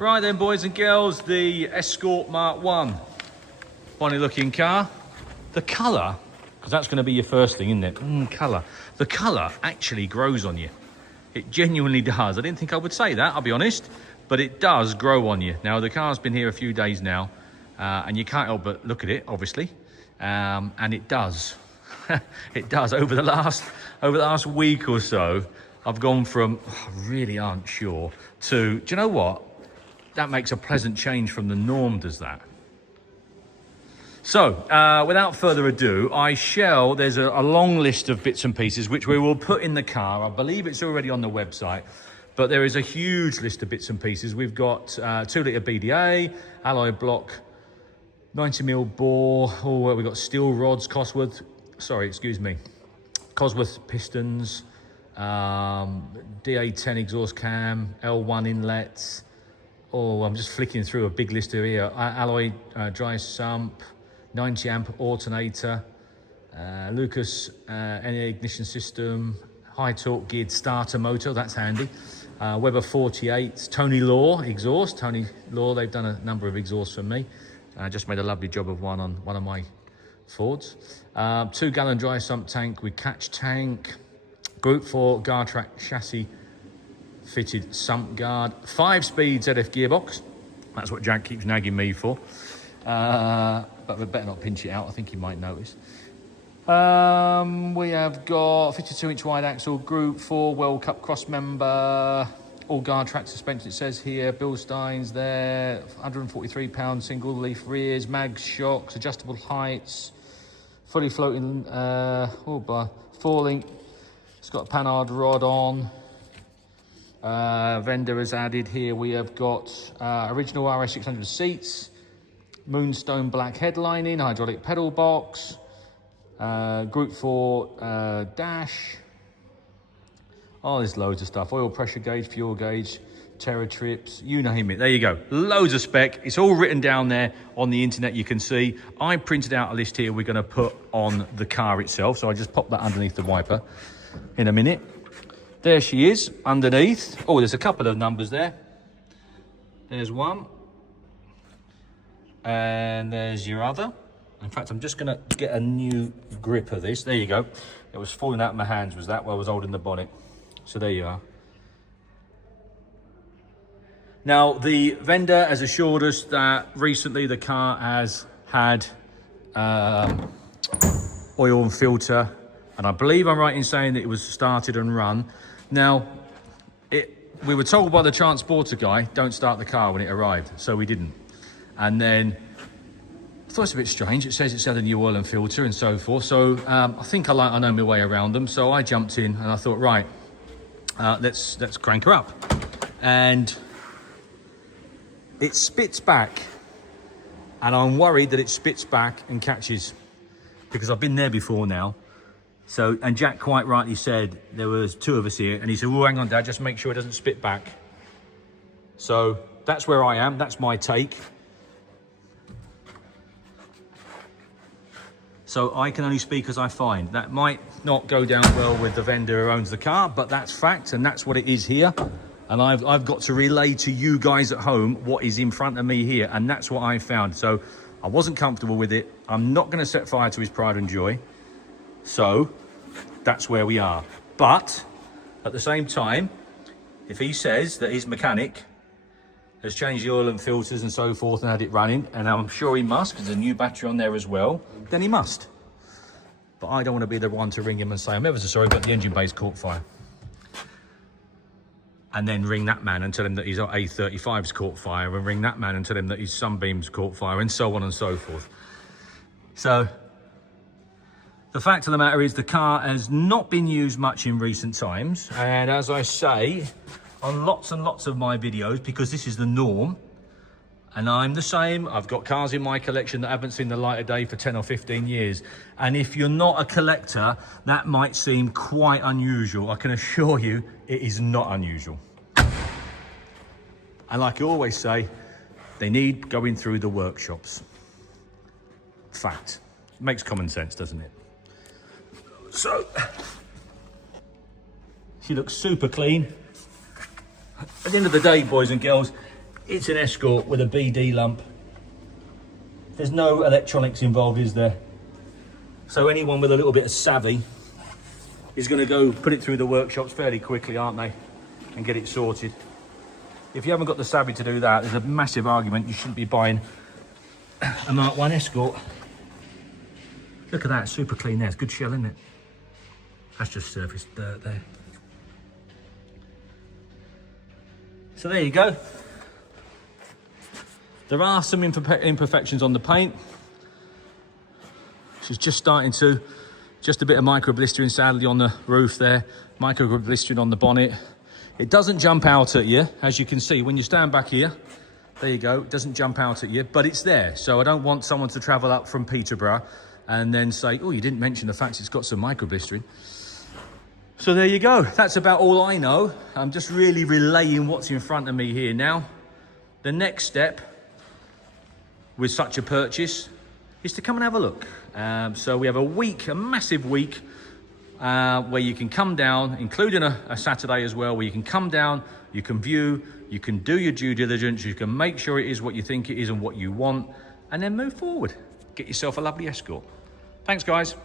Right then, boys and girls, the Escort Mark 1. Funny looking car. The colour, because that's going to be your first thing, isn't it? Colour. The colour actually grows on you. It genuinely does. I didn't think I would say that, I'll be honest, but it does grow on you. Now, the car's been here a few days now, and you can't help but look at it, obviously, and it does. It does. Over the last week or so, I've gone from, I really aren't sure, to, do you know what? That makes a pleasant change from the norm, does that? So, without further ado, there's a long list of bits and pieces which we will put in the car. I believe it's already on the website, but there is a huge list of bits and pieces. We've got 2-litre BDA, alloy block, 90mm bore, we've got steel rods, Cosworth pistons, DA10 exhaust cam, L1 inlets. I'm just flicking through a big list here. Alloy dry sump, 90 amp alternator, Lucas ignition system, high torque geared starter motor, that's handy. Weber 48, Tony Law exhaust. Tony Law, they've done a number of exhausts for me. I just made a lovely job of one on one of my Fords. 2-gallon dry sump tank with catch tank, Group 4 guard track chassis fitted sump guard, 5-speed ZF gearbox. That's what Jack keeps nagging me for. But we better not pinch it out, I think he might notice. We have got 52-inch wide axle, Group 4 World Cup cross member, all guard track suspension, it says here, Bilsteins there, 143-pound single leaf rears, mags, shocks, adjustable heights, fully floating, falling. It's got a panhard rod on. Vendor has added here, we have got original RS600 seats, Moonstone black headlining, hydraulic pedal box, Group 4 dash. There's loads of stuff. Oil pressure gauge, fuel gauge, terror trips, you name it. There you go. Loads of spec. It's all written down there on the internet, you can see. I printed out a list here we're going to put on the car itself, so I just pop that underneath the wiper in a minute. There she is, underneath. There's a couple of numbers there. There's one. And there's your other. In fact, I'm just going to get a new grip of this. There you go. It was falling out of my hands, was that, while I was holding the bonnet. So there you are. Now, the vendor has assured us that recently the car has had oil and filter. And I believe I'm right in saying that it was started and run. Now, we were told by the transporter guy, don't start the car when it arrived, so we didn't. And then I thought it's a bit strange. It says it's had a new oil and filter and so forth. So I think I know my way around them. So I jumped in and I thought, right, let's crank her up. And it spits back. And I'm worried that it spits back and catches, because I've been there before now. So, and Jack quite rightly said, there was 2 of us here, and he said, hang on, Dad, just make sure it doesn't spit back. So that's where I am, that's my take. So I can only speak as I find. That might not go down well with the vendor who owns the car, but that's fact, and that's what it is here. And I've got to relay to you guys at home what is in front of me here, and that's what I found. So I wasn't comfortable with it. I'm not going to set fire to his pride and joy. So that's where we are. But at the same time, if he says that his mechanic has changed the oil and filters and so forth and had it running, and I'm sure he must because there's a new battery on there as well, then he must. But I don't want to be the one to ring him and say, I'm ever so sorry, but the engine bay's caught fire. And then ring that man and tell him that his A35's caught fire, and ring that man and tell him that his sunbeam's caught fire, and so on and so forth. So the fact of the matter is the car has not been used much in recent times. And as I say on lots and lots of my videos, because this is the norm, and I'm the same, I've got cars in my collection that haven't seen the light of day for 10 or 15 years. And if you're not a collector, that might seem quite unusual. I can assure you it is not unusual. And like I always say, they need going through the workshops. Fact. Makes common sense, doesn't it? So, she looks super clean. At the end of the day, boys and girls, It's an Escort with a BD lump. There's no electronics involved, is there? So anyone with a little bit of savvy is going to go put it through the workshops fairly quickly, aren't they? And get it sorted. If you haven't got the savvy to do that, there's a massive argument you shouldn't be buying a Mark 1 Escort. Look at that, super clean there. It's good shell, isn't it? That's just surface dirt there. So there you go. There are some imperfections on the paint. She's just starting to, just a bit of micro blistering sadly on the roof there, micro blistering on the bonnet. It doesn't jump out at you, as you can see when you stand back here. There you go, it doesn't jump out at you, but it's there. So I don't want someone to travel up from Peterborough and then say, oh, you didn't mention the fact it's got some micro blistering. So there you go, that's about all I know. I'm just really relaying what's in front of me here now. The next step with such a purchase is to come and have a look. So we have a week, a massive week, where you can come down, including a Saturday as well, where you can come down, you can view, you can do your due diligence, you can make sure it is what you think it is and what you want, and then move forward. Get yourself a lovely Escort. Thanks, guys.